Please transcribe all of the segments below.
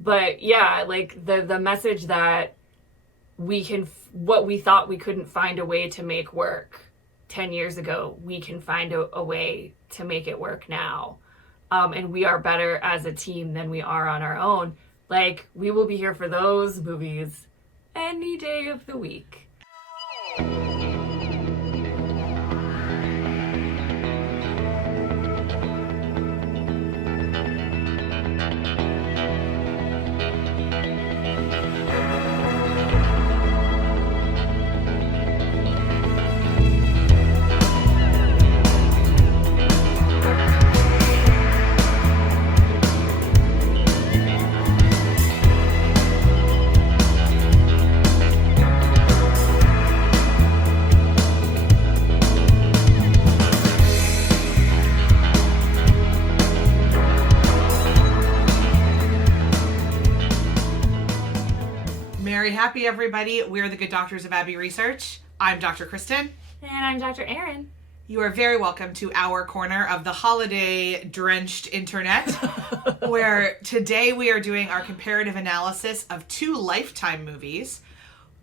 But yeah, like the message that what we thought we couldn't find a way to make work 10 years ago, we can find a way to make it work now. And we are better as a team than we are on our own. Like, we will be here for those movies any day of the week. Merry happy, everybody. We're the Good Doctors of Abbey Research. I'm Dr. Kristen. And I'm Dr. Erin. You are very welcome to our corner of the holiday-drenched internet, where today we are doing our comparative analysis of two Lifetime movies.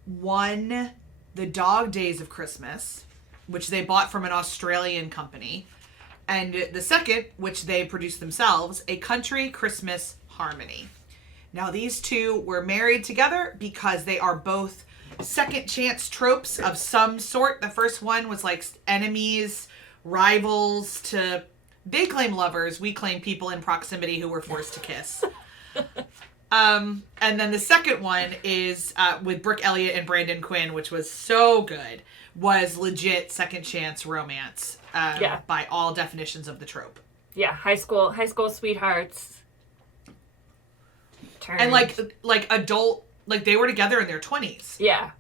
One, The Dog Days of Christmas, which they bought from an Australian company. And the second, which they produced themselves, A Country Christmas Harmony. Now, these two were married together because they are both second chance tropes of some sort. The first one was like enemies, rivals to... They claim lovers. We claim people in proximity who were forced to kiss. And then the second one is with Brooke Elliott and Brandon Quinn, which was so good, was legit second chance romance by all definitions of the trope. Yeah, high school sweethearts. And like adult, like they were together in their 20s. Yeah.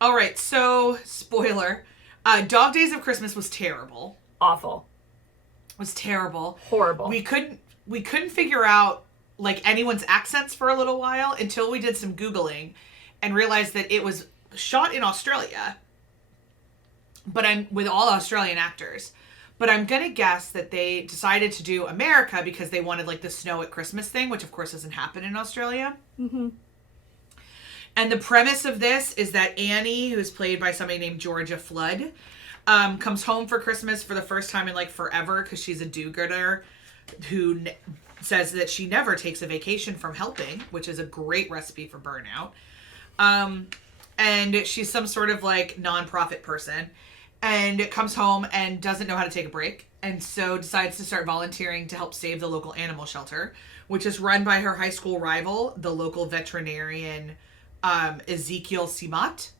All right, so spoiler, Dog Days of Christmas was terrible. Awful. Was terrible. Horrible. We couldn't figure out like anyone's accents for a little while until we did some Googling and realized that it was shot in Australia. But I'm with all Australian actors. But I'm going to guess that they decided to do America because they wanted like the snow at Christmas thing, which of course doesn't happen in Australia. Mm-hmm. And the premise of this is that Annie, who's played by somebody named Georgia Flood, comes home for Christmas for the first time in like forever because she's a do-gooder who says that she never takes a vacation from helping, which is a great recipe for burnout. And she's some sort of like nonprofit person. And comes home and doesn't know how to take a break. And so decides to start volunteering to help save the local animal shelter, which is run by her high school rival, the local veterinarian, Ezekiel Simat.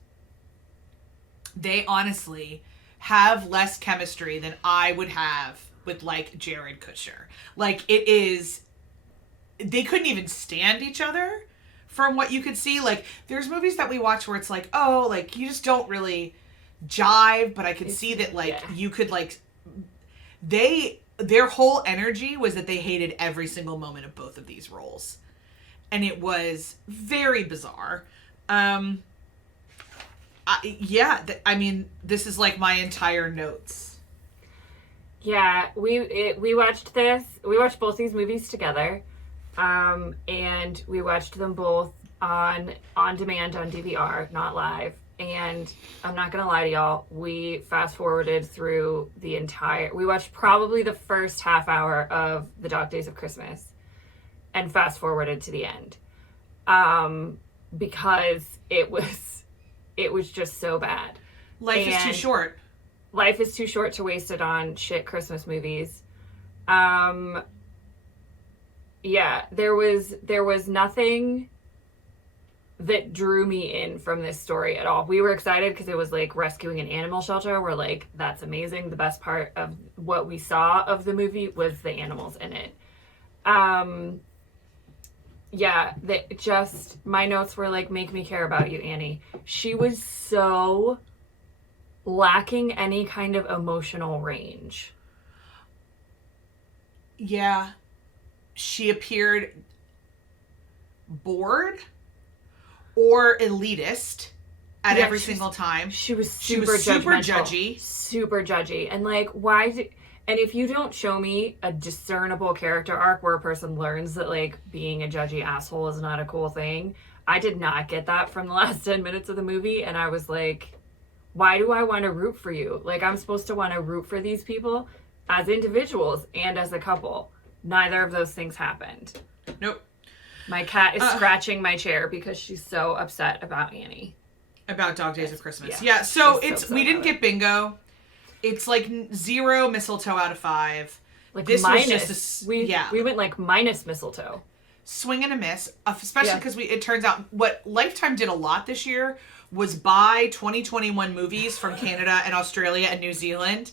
They honestly have less chemistry than I would have with, like, Jared Kushner. Like, it is... They couldn't even stand each other from what you could see. Like, there's movies that we watch where it's like, oh, like, you just don't really... jive, but I could see that like you could like their whole energy was that they hated every single moment of both of these roles, and it was very bizarre. I mean, this is like my entire notes. Yeah, we watched both these movies together, and we watched them both on demand on DVR, not live. And I'm not going to lie to y'all, we fast forwarded through we watched probably the first half hour of The Dog Days of Christmas and fast forwarded to the end. Because it was just so bad. Life is too short. Life is too short to waste it on shit Christmas movies. Yeah, there was nothing that drew me in from this story at all. We were excited because it was like rescuing an animal shelter. We're like, that's amazing. The best part of what we saw of the movie was the animals in it. My notes were like, make me care about you, Annie. She was so lacking any kind of emotional range. Yeah. She appeared bored or elitist at every single time. She was super judgy. Super judgy. And like, And if you don't show me a discernible character arc where a person learns that, like, being a judgy asshole is not a cool thing, I did not get that from the last 10 minutes of the movie. And I was like, why do I want to root for you? Like, I'm supposed to want to root for these people as individuals and as a couple. Neither of those things happened. Nope. My cat is scratching my chair because she's so upset about Annie. About Dog Days of Christmas. Yeah, so we didn't get bingo. It's like 0 mistletoe out of 5. Like this minus. Was just we went like minus mistletoe. Swing and a miss, especially because it turns out what Lifetime did a lot this year was buy 2021 movies from Canada and Australia and New Zealand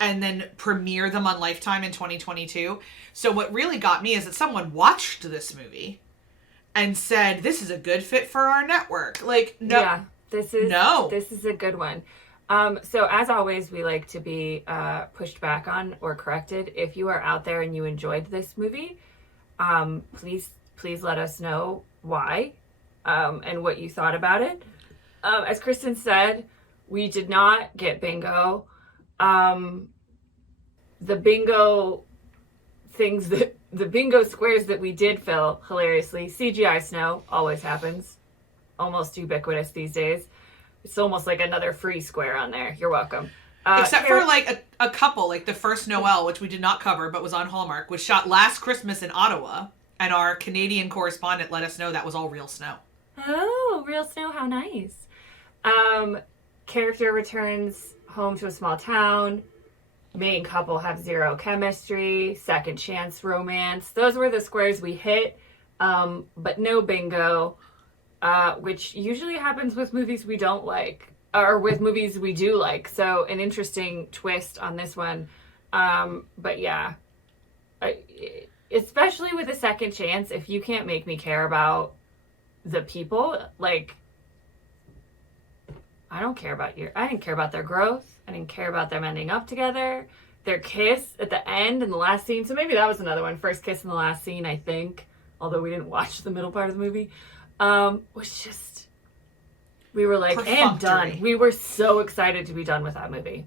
and then premiere them on Lifetime in 2022. So what really got me is that someone watched this movie and said, this is a good fit for our network. Like, no. Yeah, this is a good one. So as always, we like to be pushed back on or corrected. If you are out there and you enjoyed this movie, please let us know why and what you thought about it. As Kristen said, we did not get bingo. The bingo squares that we did fill, hilariously, CGI snow always happens. Almost ubiquitous these days. It's almost like another free square on there. You're welcome. Except for like a couple, like the first Noel, which we did not cover but was on Hallmark, was shot last Christmas in Ottawa, and our Canadian correspondent let us know that was all real snow. Oh, real snow, how nice. Character returns home to a small town. Main couple have 0 chemistry. Second chance romance. Those were the squares we hit, but no bingo. Which usually happens with movies we don't like, or with movies we do like. So an interesting twist on this one. But yeah, especially with a second chance, if you can't make me care about the people, like, I didn't care about their growth. I didn't care about them ending up together. Their kiss at the end in the last scene. So maybe that was another one. First kiss in the last scene, I think. Although we didn't watch the middle part of the movie. Was just, we were like, and done. We were so excited to be done with that movie.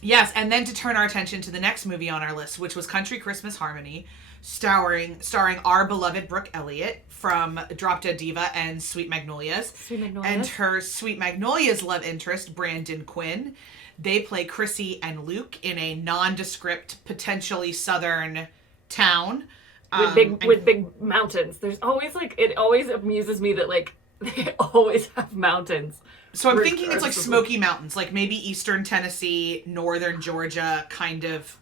Yes, and then to turn our attention to the next movie on our list, which was Country Christmas Harmony, starring our beloved Brooke Elliott from Drop Dead Diva and Sweet Magnolias. And her Sweet Magnolias love interest, Brandon Quinn. They play Chrissy and Luke in a nondescript, potentially southern town. With big mountains. There's always it always amuses me that they always have mountains. So I'm thinking it's like Smoky Mountains, like maybe eastern Tennessee, northern Georgia kind of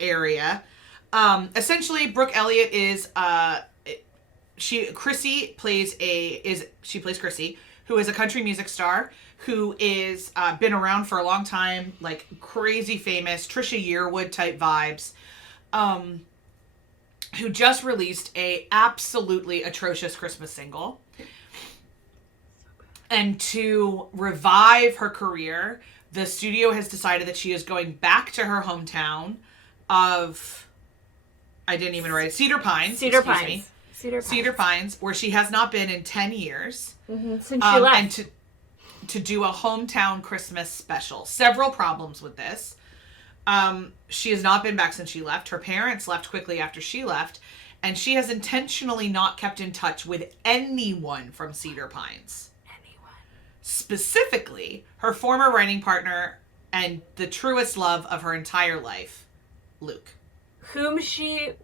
area. Essentially, Brooke Elliott is Chrissy plays Chrissy, who is a country music star who is been around for a long time, like crazy famous Trisha Yearwood type vibes. Who just released a absolutely atrocious Christmas single. And to revive her career, the studio has decided that she is going back to her hometown of, I didn't even write it, Cedar Pines. Cedar Pines, where she has not been in 10 years. Mm-hmm. Since she left. And to do a hometown Christmas special. Several problems with this. She has not been back since she left. Her parents left quickly after she left, and she has intentionally not kept in touch with anyone from Cedar Pines. Specifically, her former writing partner and the truest love of her entire life, Luke. Whom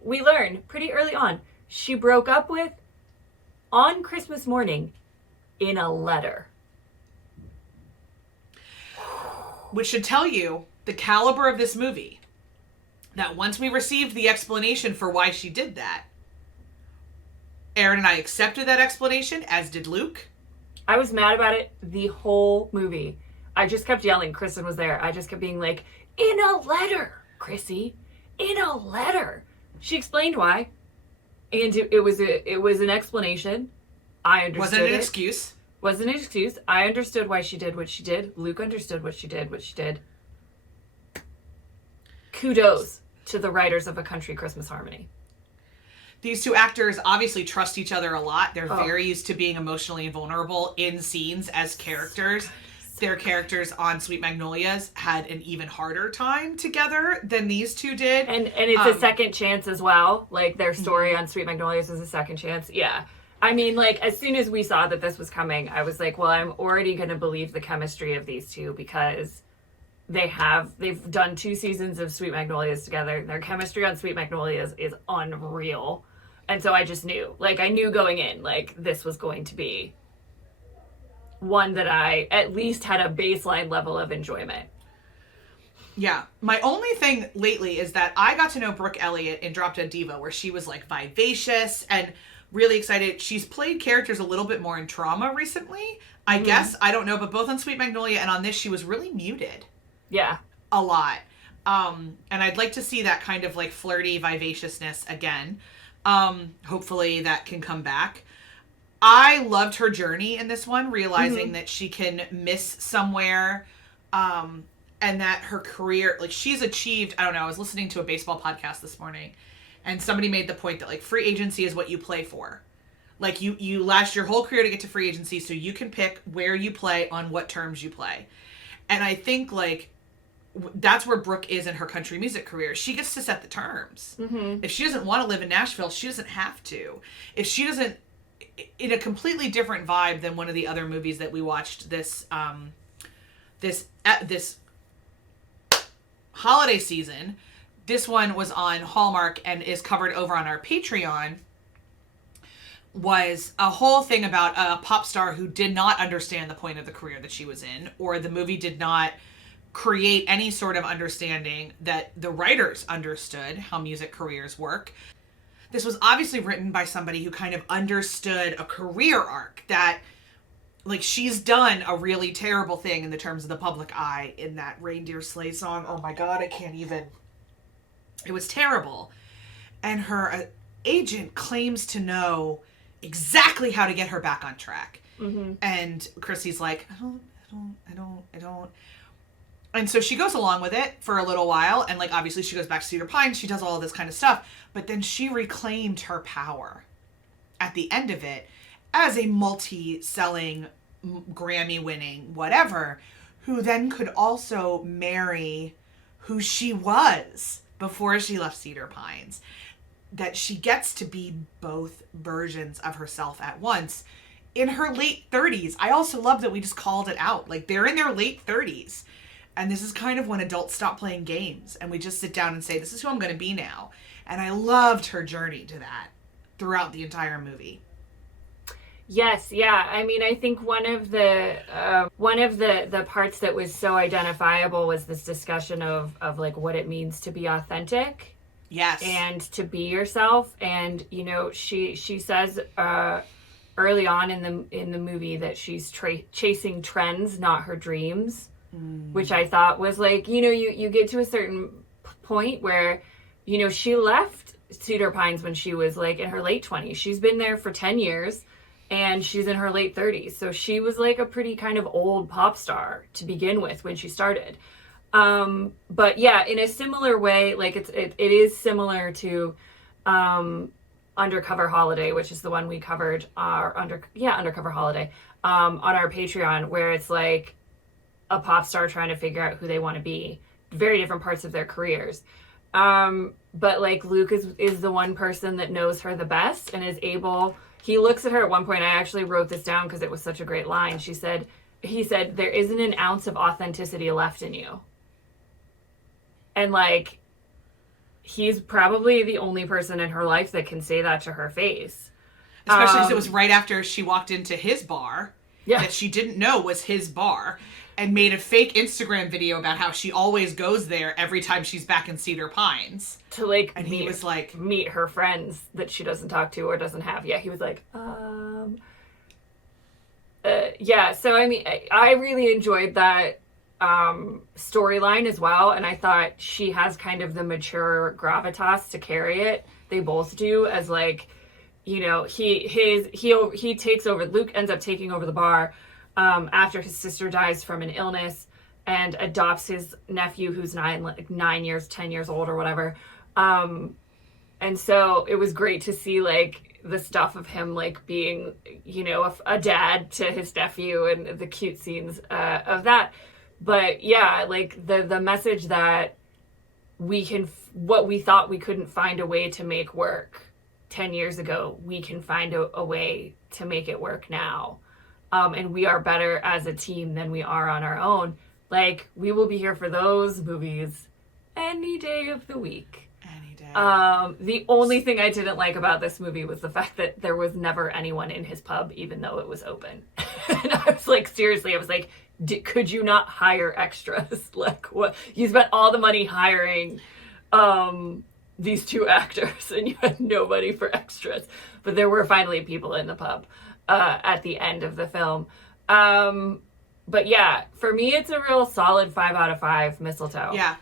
we learn pretty early on, she broke up with on Christmas morning in a letter. Which should tell you the caliber of this movie. That once we received the explanation for why she did that, Aaron and I accepted that explanation, as did Luke. I was mad about it the whole movie. I just kept yelling. Kristen was there. I just kept being like, in a letter, Chrissy, in a letter. She explained why. And it was an explanation. I understood. Wasn't an excuse. Wasn't an excuse. I understood why she did what she did. Luke understood what she did. Kudos to the writers of A Country Christmas Harmony. These two actors obviously trust each other a lot. They're very used to being emotionally vulnerable in scenes as characters. their characters on Sweet Magnolias had an even harder time together than these two did. And it's a second chance as well. Like, their story on Sweet Magnolias was a second chance. Yeah. I mean, like, as soon as we saw that this was coming, I was like, well, I'm already going to believe the chemistry of these two because they've done 2 seasons of Sweet Magnolias together. Their chemistry on Sweet Magnolias is unreal. And so I just knew. Like, I knew going in, like, this was going to be one that I at least had a baseline level of enjoyment. Yeah. My only thing lately is that I got to know Brooke Elliott in Drop Dead Diva, where she was, like, vivacious and really excited. She's played characters a little bit more in Trauma recently, I guess. I don't know, but both on Sweet Magnolia and on this, she was really muted. Yeah. A lot. And I'd like to see that kind of, like, flirty vivaciousness again. Hopefully that can come back. I loved her journey in this one, realizing that she can miss somewhere, and that her career, like, she's achieved, I don't know, I was listening to a baseball podcast this morning, and somebody made the point that, like, free agency is what you play for. Like, you last your whole career to get to free agency, so you can pick where you play on what terms you play. And I think, like, that's where Brooke is in her country music career. She gets to set the terms. If she doesn't want to live in Nashville, she doesn't have to. If she doesn't, in a completely different vibe than one of the other movies that we watched this holiday season, this one was on Hallmark and is covered over on our Patreon, was a whole thing about a pop star who did not understand the point of the career that she was in, or the movie did not create any sort of understanding that the writers understood how music careers work. This was obviously written by somebody who kind of understood a career arc, that, like, she's done a really terrible thing in the terms of the public eye in that Reindeer Sleigh song. Oh my God, I can't even. It was terrible. And her agent claims to know exactly how to get her back on track. And Chrissy's like, I don't. And so she goes along with it for a little while, and, like, obviously she goes back to Cedar Pines, she does all of this kind of stuff, but then she reclaimed her power at the end of it as a multi-selling, Grammy-winning whatever, who then could also marry who she was before she left Cedar Pines. That she gets to be both versions of herself at once in her late 30s. I also love that we just called it out. Like, they're in their late 30s. And this is kind of when adults stop playing games and we just sit down and say, this is who I'm going to be now. And I loved her journey to that throughout the entire movie. Yes, yeah. I mean, I think one of the parts that was so identifiable was this discussion of like what it means to be authentic. Yes. And to be yourself. And, you know, she says early on in the movie that she's chasing trends, not her dreams. Which I thought was, like, you know, you get to a certain point where, you know, she left Cedar Pines when she was, like, in her late 20s. She's been there for 10 years, and she's in her late 30s. So she was, like, a pretty kind of old pop star to begin with when she started. But, yeah, in a similar way, like, it is similar to Undercover Holiday, which is the one we covered, Undercover Holiday, on our Patreon, where it's, like, a pop star trying to figure out who they want to be. Very different parts of their careers. But, like, Luke is the one person that knows her the best and is able... He looks at her at one point. I actually wrote this down because it was such a great line. He said, there isn't an ounce of authenticity left in you. And, like, he's probably the only person in her life that can say that to her face. Especially because it was right after she walked into his bar that she didn't know was his bar, and made a fake Instagram video about how she always goes there every time she's back in Cedar Pines. To, like, and he was like, meet her friends that she doesn't talk to or doesn't have. Yeah, he was like, yeah, so, I mean, I really enjoyed that storyline as well, and I thought she has kind of the mature gravitas to carry it. They both do, as, like, you know, he takes over, Luke ends up taking over the bar after his sister dies from an illness, and adopts his nephew who's 10 years old or whatever. And so it was great to see like the stuff of him like being, you know, a dad to his nephew and the cute scenes of that. But yeah, like the message that we can, what we thought we couldn't find a way to make work 10 years ago, we can find a way to make it work now. And we are better as a team than we are on our own. Like, we will be here for those movies any day of the week. Any day. The only thing I didn't like about this movie was the fact that there was never anyone in his pub, even though it was open. And I was like, seriously, I was like, could you not hire extras? Like, what? You spent all the money hiring these two actors, and you had nobody for extras. But there were finally people in the pub at the end of the film. But yeah, for me, it's a real solid 5 out of 5 mistletoe. Yeah.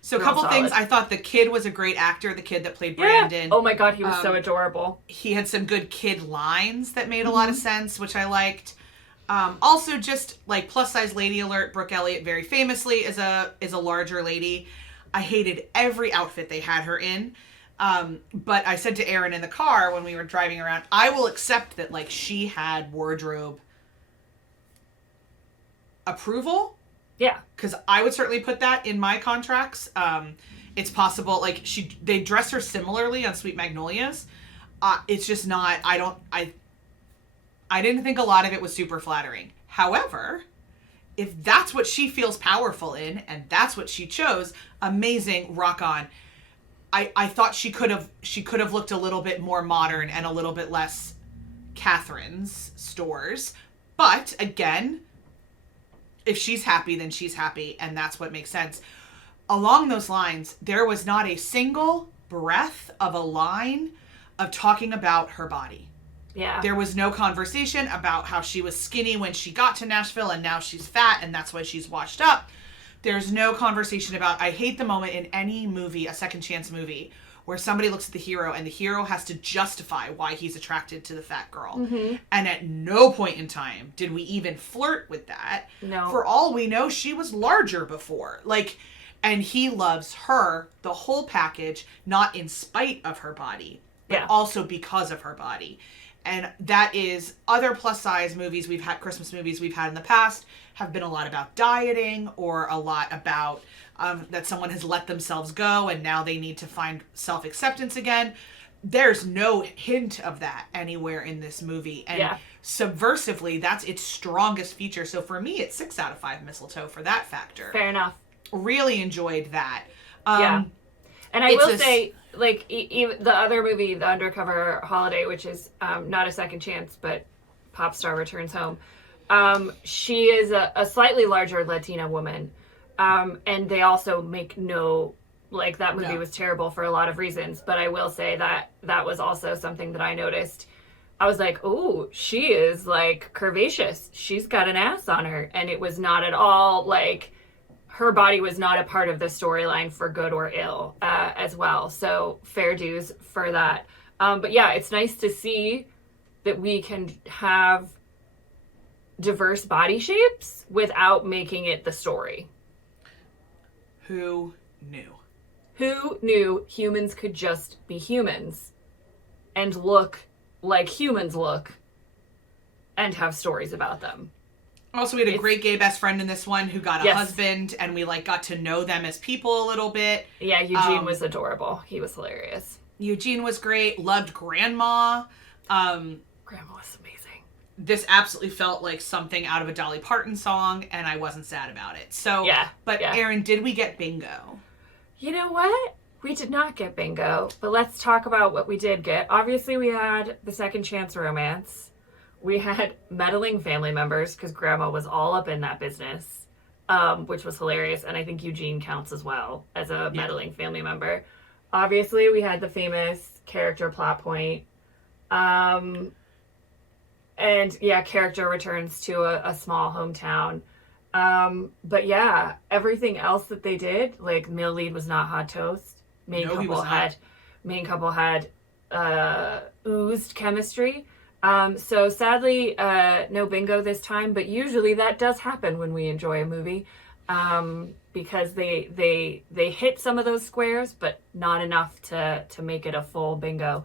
So a couple things. I thought the kid was a great actor, the kid that played Brandon. Oh my God, he was so adorable. He had some good kid lines that made a lot of sense, which I liked. Also, just like plus size lady alert, Brooke Elliott very famously is a larger lady. I hated every outfit they had her in. But I said to Aaron in the car when we were driving around, I will accept that like she had wardrobe approval. Yeah. Because I would certainly put that in my contracts. It's possible, like, they dress her similarly on Sweet Magnolias. It's just not, I didn't think a lot of it was super flattering. However, if that's what she feels powerful in, and that's what she chose, amazing, rock on. I thought she could have looked a little bit more modern and a little bit less Catherine's stores. But, again, if she's happy, then she's happy, and that's what makes sense. Along those lines, there was not a single breath of a line of talking about her body. Yeah. There was no conversation about how she was skinny when she got to Nashville and now she's fat and that's why she's washed up. There's no conversation about, I hate the moment in any movie, a second chance movie, where somebody looks at the hero and the hero has to justify why he's attracted to the fat girl. Mm-hmm. And at no point in time did we even flirt with that. No. For all we know, she was larger before. Like, and he loves her, the whole package, not in spite of her body, but also because of her body. And that is, other plus size movies we've had, Christmas movies we've had in the past, have been a lot about dieting or a lot about that someone has let themselves go and now they need to find self-acceptance again. There's no hint of that anywhere in this movie. And subversively, that's its strongest feature. So for me, it's 6 out of 5 mistletoe for that factor. Fair enough. Really enjoyed that. And I will say, like, even the other movie, The Undercover Holiday, which is not a second chance, but Pop Star Returns Home, she is a slightly larger Latina woman. And they also make that movie was terrible for a lot of reasons. But I will say that was also something that I noticed. I was like, oh, she is, like, curvaceous. She's got an ass on her. And it was not at all, like, her body was not a part of the storyline for good or ill as well. So fair dues for that. But yeah, it's nice to see that we can have diverse body shapes without making it the story. Who knew? Who knew humans could just be humans and look like humans look and have stories about them? Also, we had a great gay best friend in this one who got a husband, and we got to know them as people a little bit. Yeah, Eugene was adorable. He was hilarious. Eugene was great. Loved Grandma. Grandma was amazing. This absolutely felt like something out of a Dolly Parton song, and I wasn't sad about it. So, Erin, did we get bingo? You know what? We did not get bingo, but let's talk about what we did get. Obviously, we had the second chance romance. We had meddling family members, because Grandma was all up in that business, which was hilarious, and I think Eugene counts as well as a meddling family member. Obviously, we had the famous character plot point. And character returns to a small hometown. But yeah, everything else that they did, like male lead was not hot toast. Main couple had oozed chemistry. So sadly, no bingo this time, but usually that does happen when we enjoy a movie. because they hit some of those squares, but not enough to make it a full bingo.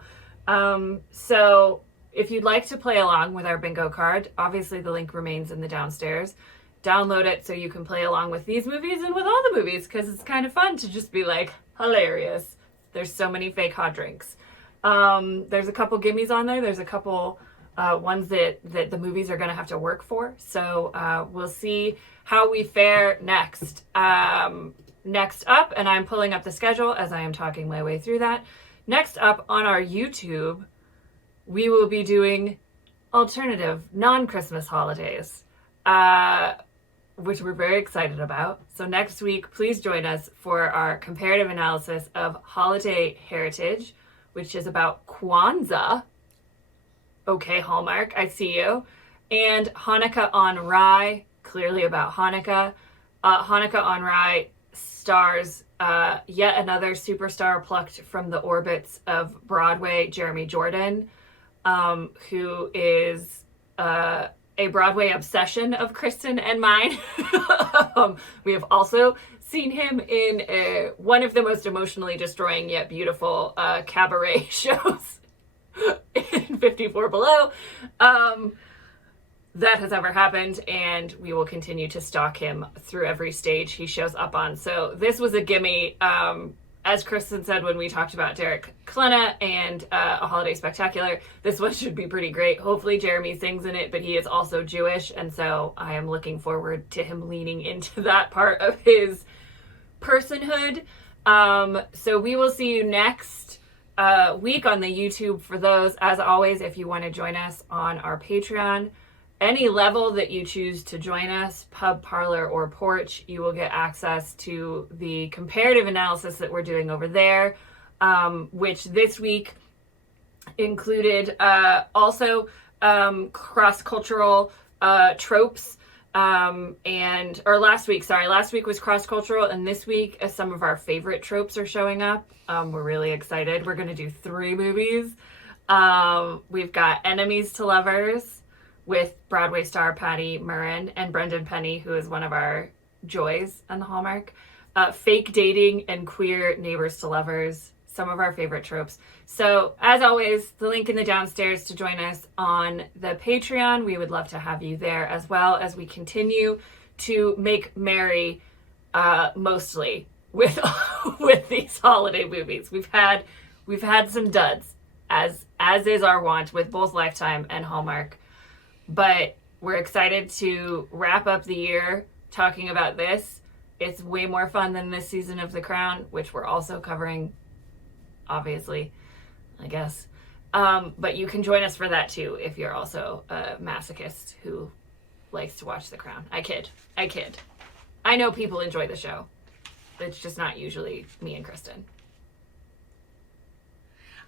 So if you'd like to play along with our bingo card, obviously the link remains in the downstairs. Download it so you can play along with these movies and with all the movies, because it's kind of fun to just be like, hilarious. There's so many fake hot drinks. There's a couple gimmies on there. There's a couple ones that the movies are going to have to work for. So we'll see how we fare next. Next up, and I'm pulling up the schedule as I am talking my way through that. Next up on our YouTube, we will be doing alternative non-Christmas holidays, which we're very excited about. So next week, please join us for our comparative analysis of Holiday Heritage, which is about Kwanzaa. Okay, Hallmark, I see you. And Hanukkah on Rye, clearly about Hanukkah. Hanukkah on Rye stars yet another superstar plucked from the orbits of Broadway, Jeremy Jordan, who is a Broadway obsession of Kristen and mine. We have also seen him in one of the most emotionally destroying yet beautiful cabaret shows in 54 Below that has ever happened, and we will continue to stalk him through every stage he shows up on. So this was a gimme. As Kristen said when we talked about Derek Klena and A Holiday Spectacular, this one should be pretty great. Hopefully Jeremy sings in it, but he is also Jewish, and so I am looking forward to him leaning into that part of his personhood. So we will see you next week on the YouTube for those. As always, if you want to join us on our Patreon, any level that you choose to join us, pub, parlor, or porch, you will get access to the comparative analysis that we're doing over there, which this week included also cross-cultural tropes. Last week was cross-cultural, and this week some of our favorite tropes are showing up. We're really excited. We're going to do 3 movies. We've got Enemies to Lovers with Broadway star Patty Murrin and Brendan Penny, who is one of our joys on the Hallmark. Fake dating and queer neighbors to lovers, some of our favorite tropes. So as always, the link in the downstairs to join us on the Patreon. We would love to have you there, as well as we continue to make merry mostly with with these holiday movies. We've had some duds, as is our wont with both Lifetime and Hallmark. But we're excited to wrap up the year talking about this. It's way more fun than this season of The Crown, which we're also covering, obviously, I guess. But you can join us for that too if you're also a masochist who likes to watch The Crown. I kid. I know people enjoy the show. It's just not usually me and Kristen.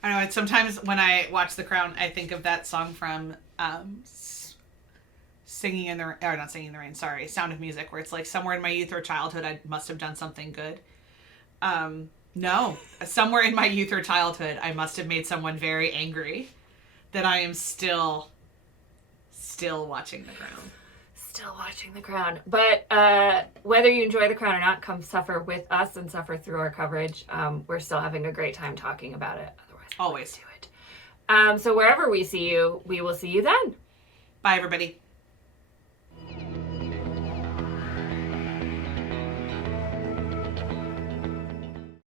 I know, sometimes when I watch The Crown, I think of that song from Sound of Music, where it's like, somewhere in my youth or childhood I must have done something good. No, somewhere in my youth or childhood I must have made someone very angry that I am still watching The Crown. Still watching The Crown. But whether you enjoy The Crown or not, come suffer with us and suffer through our coverage. We're still having a great time talking about it. Otherwise, always do it. So wherever we see you, we will see you then. Bye, everybody.